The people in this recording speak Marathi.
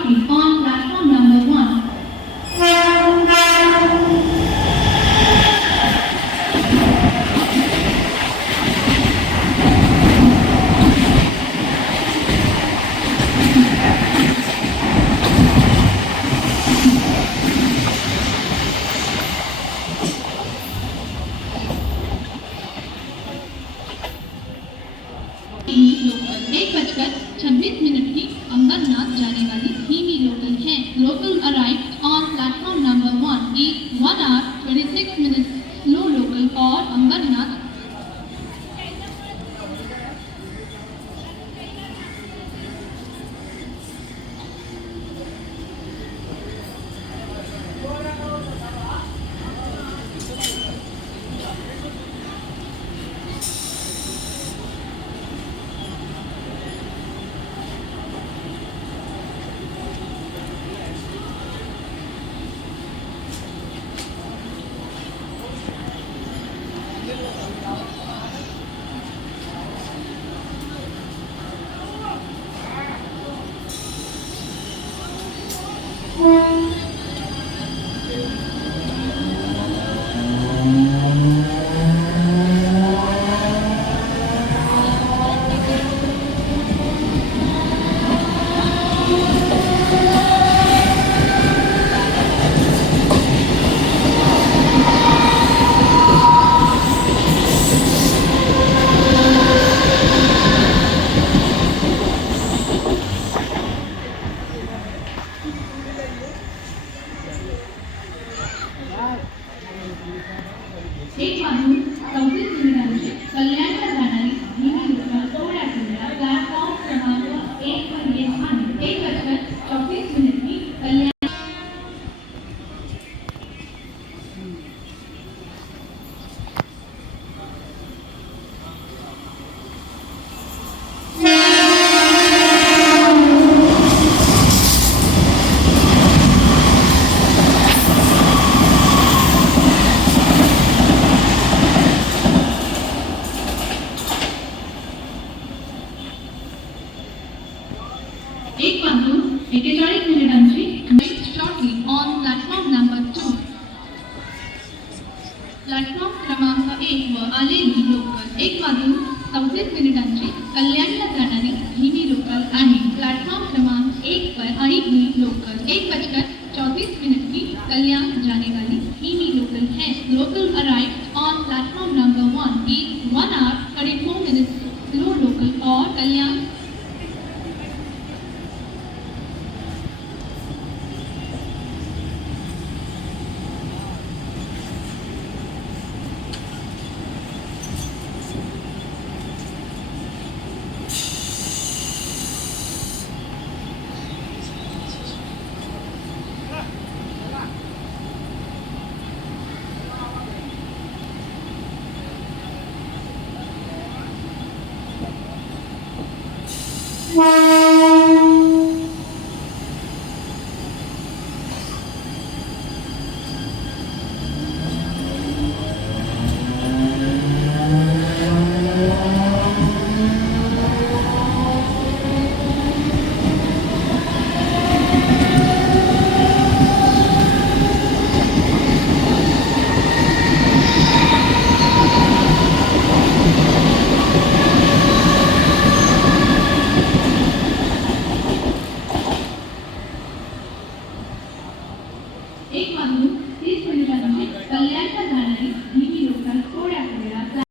shortly on platform number 1. Local 1:26 की अंबरनाथ जाने वाली धीमी लोकल है। Local arrived on platform number 1 is 1 hour 26 minutes slow local और अंबरनाथ। एक वाजून 34 मिनिटांची कल्याणला जाणारी धीमी लोकल थोड्या प्लॅटफॉर्म क्रमांक 1 वर येत आहे। 1:34 की कल्याण एक वाजून 41 मिनिटांची shortly on platform number 2 platform क्रमांक 1 वर आलेली लोकल 1 वाजून 34 मिनिटांची कल्याणला जाणारी धीमी लोकल आहे। प्लॅटफॉर्म क्रमांक 1 पर आई हुई लोकल 1:34 की कल्याण जाने वाली धीमी लोकल है। Local arrived on platform number 1 is 1 hour 34 minutes slow local और कल्याण। एक वाजून 30 मिनिटांची कल्याणला जाणारी